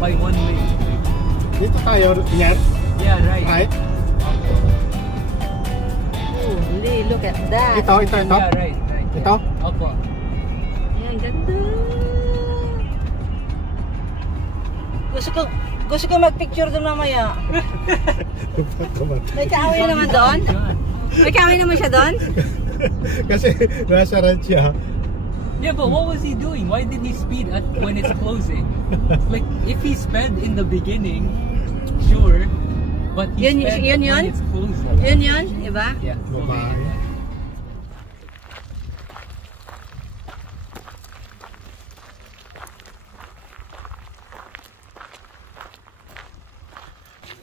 by one way. Dito tayo, yan? Yeah, right. Right? Holy, look at that. Ito? Yeah, right. Ito? Yeah. Opo. Ayan, ganda. Gusto ko mag-picture doon mamaya. May kaaway naman doon? May kaaway naman siya doon? Kasi nasa ranch siya. Yeah, but what was he doing? Why did he speed at when it's closing? Like, if he sped in the beginning, sure. But he sped when it's closing. Yun, iba? Yeah. Babae.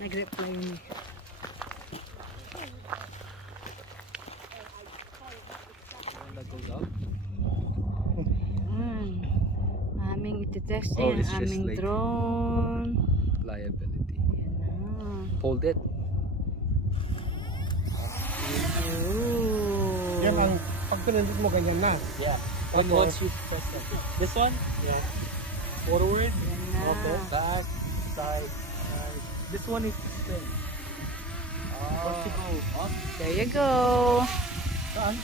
Nag-reply ni. That goes up. Aming iti-testing ang aming like drone. Liability. Yan na. Hold it. Yan ang, pag pinindot mo ganyan na. Yeah. Once you press that. This one? Yeah. Forward. Yan na. Okay. Back. Side. Side. This one is to spin. Once you go up. There you go. Saan?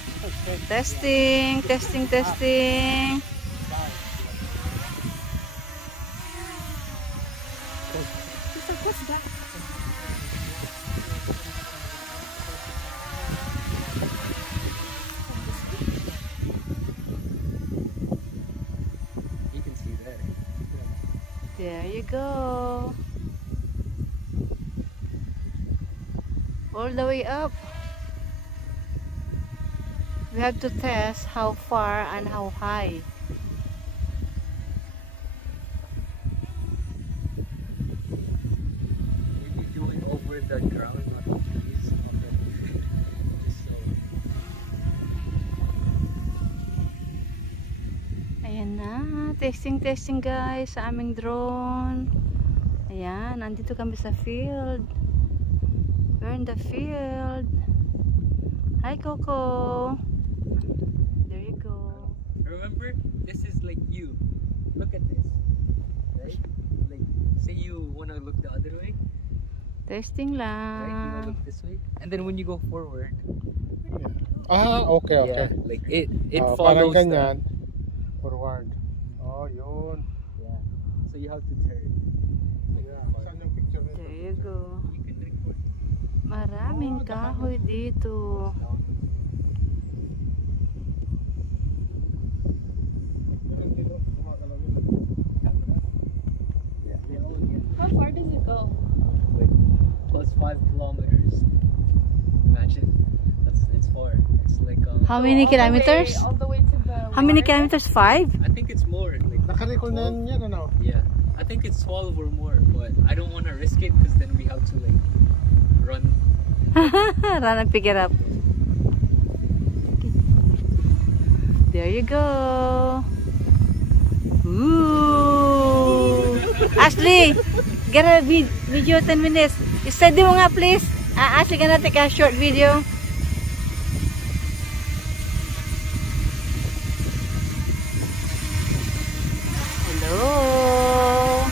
Testing. What's that? You can see that. There you go. All the way up. We have to test how far and how high. Maybe do it over the ground, not the trees. Just so. Ayan na. Testing guys sa aming drone. Ayan. Nandito kami sa field. We're in the field. Hi, Coco. There you go. Remember, this is like you. Look at this. Right? Like, say you want to look the other way. Testing Right? You want to lang. look this way. And then when you go forward. Ah, okay. Yeah, like it Parang follows ganyan. Forward. Oh, yun. Yeah. So you have to turn. Yeah. Saan yung picture nito? There you go. You can record. Maraming kahoy dito. How far does it go? Like plus 5 kilometers. Imagine. It's far. It's like How many kilometers? All the way to the How many water? kilometers? 5? I think it's more. Like Naka-record na yan, ano? yeah. I think it's 12 or more, but I don't want to risk it because then we have to like run. Run and pick it up. There you go. Ooh. Ashley, get a video 10 minutes. Steady mo nga please. Ashley, gonna take a short video. Hello.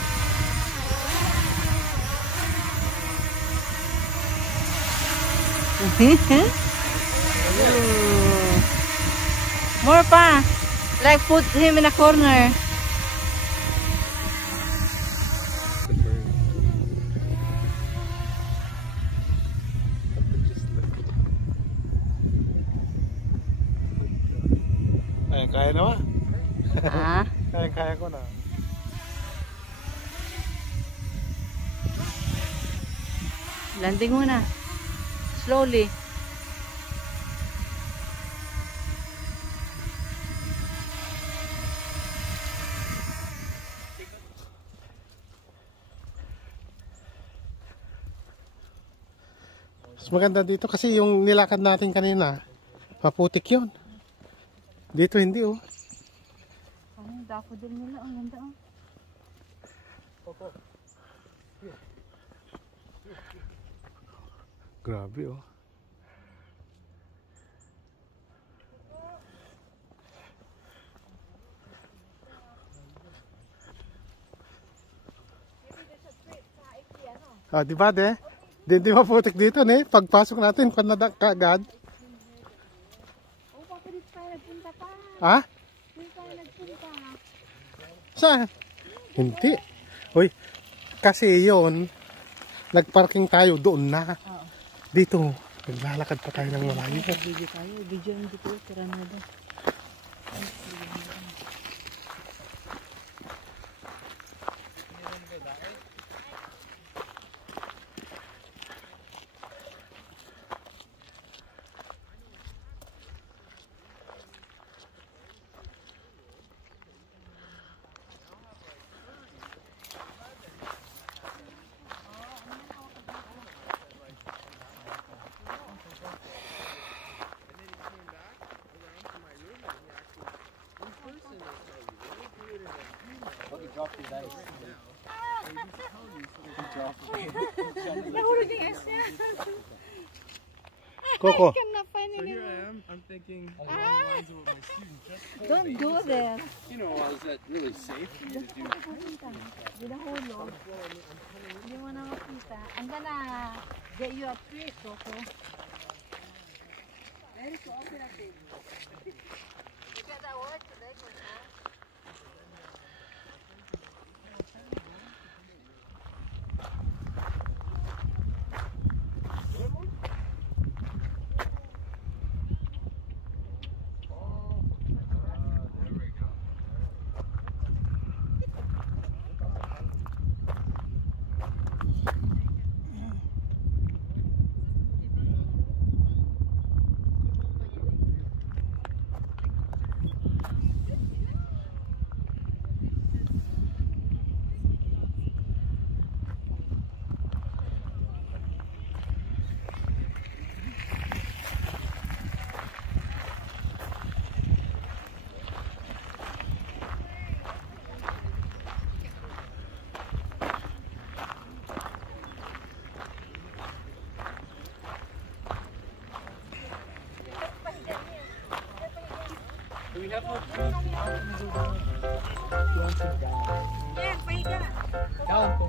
More pa. Like put him in a corner. Ay, kaya naman. Ah, Kaya ko na. landing muna. Slowly. Mas maganda dito kasi yung nilakad natin kanina, maputik yun. Dito hindi oh. Ang daffodil nila, ang ganda oh. Grabe oh. Ah, di ba, de? Di maputik dito, ne? Pagpasok natin, panadak ka agad. Oh, baka dito tayo nagpunta pa. Ha? Dito tayo nagpunta. Saan? Hindi. Uy, kasi yon nagparking tayo doon na. Dito, naglalakad pa tayo ng malayo. Video tayo. Video ang dito. Tira na doon. Nahulog yung S niya. Coco. I cannot find So any. here I am. I'm thinking along the lines of what my student just told Don't me. do that. You know, is that really safe for you to do? Di nahulog. Hindi mo na makita. I'm gonna get you a treat, Coco. Very cooperative. You got that work today, Coco? We have no food. Yeah, pahiga. Down.